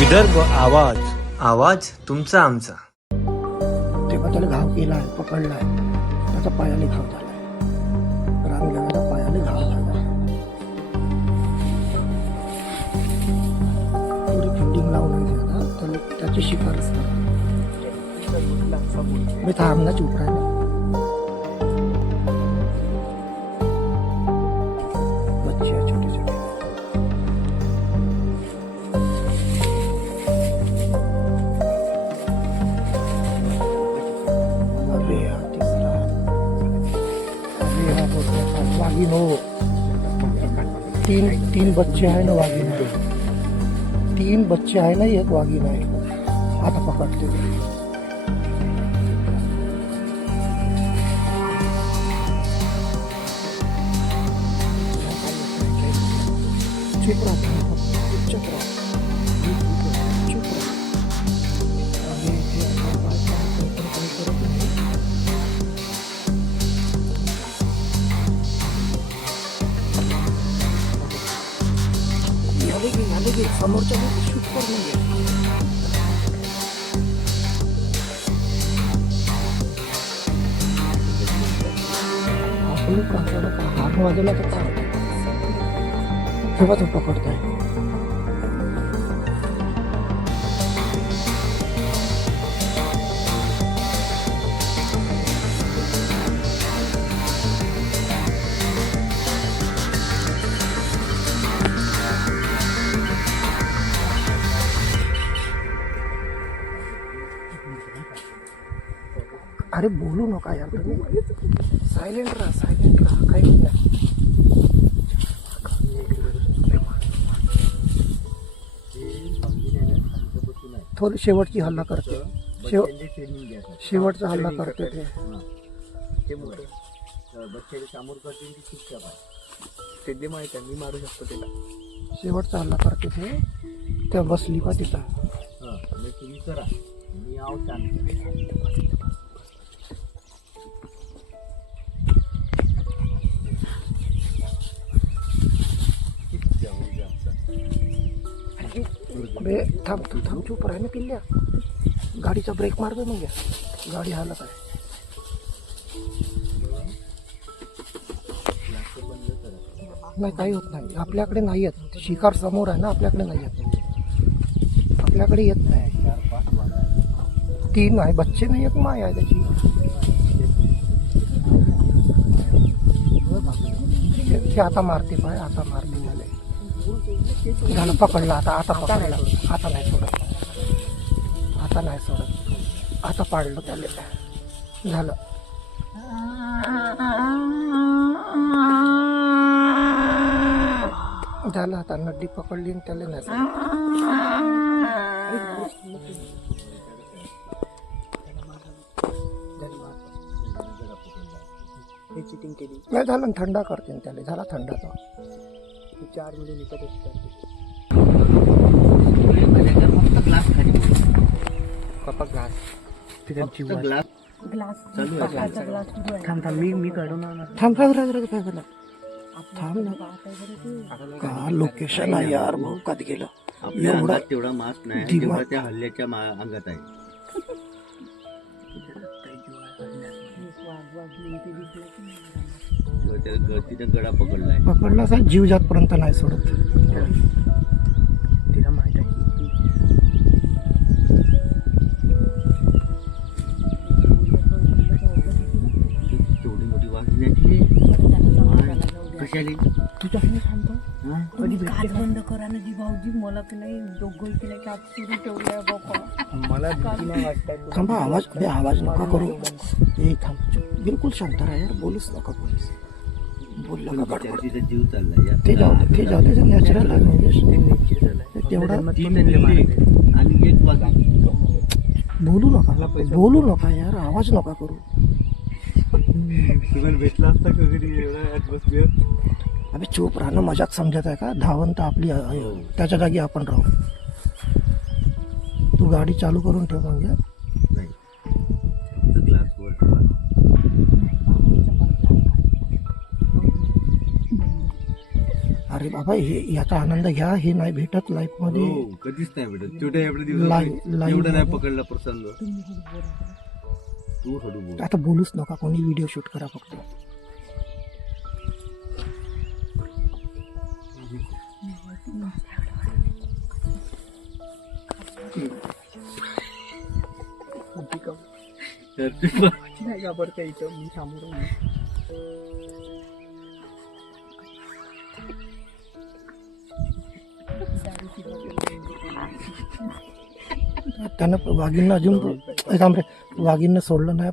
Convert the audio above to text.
विदर्भ आवाज. आवाज तुमचा आमचा. तेव्हा त्याला घाव केलाय पकडलाय. त्याचा पायाने घाव झालाय. रामदेवाचा पायाने घाव झाला पुढे फिल्डिंग लावून त्याला त्याची शिफारस मी थांब ना अरे हो तीन तीन बच्चे आहे ना वाघीण तीन बच्चे आहे ना एक वाघीण आहे आता पकडते. झाले की झाले की समोरच्या शूट कर म्हणजे आपण प्रासाला का हात वाजवला तर काय तेव्हा तो पकडताय? अरे बोलू नका यार तुम्ही. सायलेंट राहा सायलेंट राहा. काय होत नाही थोडी शेवटची हल्ला करते. शेव शेवटचा हल्ला करते ते. ते मोठं बच्चे समोर करतील ती चुपचाप आहे माहिती आहे मी मारू शकतो त्याला शेवटचा हल्ला करते ते. त्या बसली का तिथं? म्हणजे तुम्ही करा. मी आहो बे थांब तू थांब चूप राह ना पिल्ल्या. गाडीचा ब्रेक मारतो मग या. गाडी हालत आहे. नाही काही होत नाही. आपल्याकडे नाही येत. शिकार समोर आहे ना आपल्याकडे नाही येत. आपल्याकडे येत नाही. तीन आहे बच्चे नाही येत माय आहे त्याची. ते आता मारते पाय आता मारते. झाले झालं पकडलं आता आता पकडलं. आता नाही सोडत. आता नाही सोडत. आता पाडलं त्याला. झालं. झालं आता नड्डी पकडली आणि त्याला नाही नाही झालं ना, थंडा करते त्याला. झाला थंडाचा. तो चार मुली निघत असतात कपा ग्लास फक्त ग्लास ग्लास. चालू आहे काचाचा ग्लास सुरू आहे. थांब थांब मी मी काढून आणणार. थांब थांब राग राग काय झालं थांब ना. का लोकेशन आहे यार भाऊ कधी गेलं. आपल्या एवढा- अंगात तेवढा मास्क नाही त्या हल्ल्याच्या मा- अंगात आहे. गडा पकडलाय पकडला असा जीव जातपर्यंत नाही सोडत. तिला माहीत आहे. तेवढी मोठी वाघिणी आहे कशाली तुझ्या हानी थांबतो काच बंद करा ना जी भाऊजी मला की नाही दोघं की नाही काच सुरू ठेवलंय बापा मला भीती नाही वाटत. थांबा आवाज अरे आवाज नका करू. ए थांब. बिलकुल शांत राहा यार बोलूच नका पोलीस बोललं का गडबड तिचा जीव चाललाय ते जाऊ दे ते जाऊ दे नॅचरल आहे म्हणजे तेवढा आणि एक वाघ बोलू नका बोलू नका. यार आवाज नका करू. भेटला असता कधी एवढा ॲटमॉस्फिअर अबे चूप राहणं मजाक समजत आहे का? धावण तर आपली. त्याच्या जागी आपण राहू. तू गाडी चालू करून ठेव मग अरे बाबा हे याचा आनंद घ्या हे नाही भेटत लाईफमध्ये. हो कधीच नाही भेटत. तेवढ्या एवढ्या दिवसात लाईव्ह एवढं नाही. पकडला प्रसंग. तू हळू बोल. आता बोलूच नका कोणी व्हिडिओ शूट करा फक्त. तर ते नाही घाबरता इथं मी आहे. त्यानं वाघींना अजून एक रे वाघींना सोडलं नाही.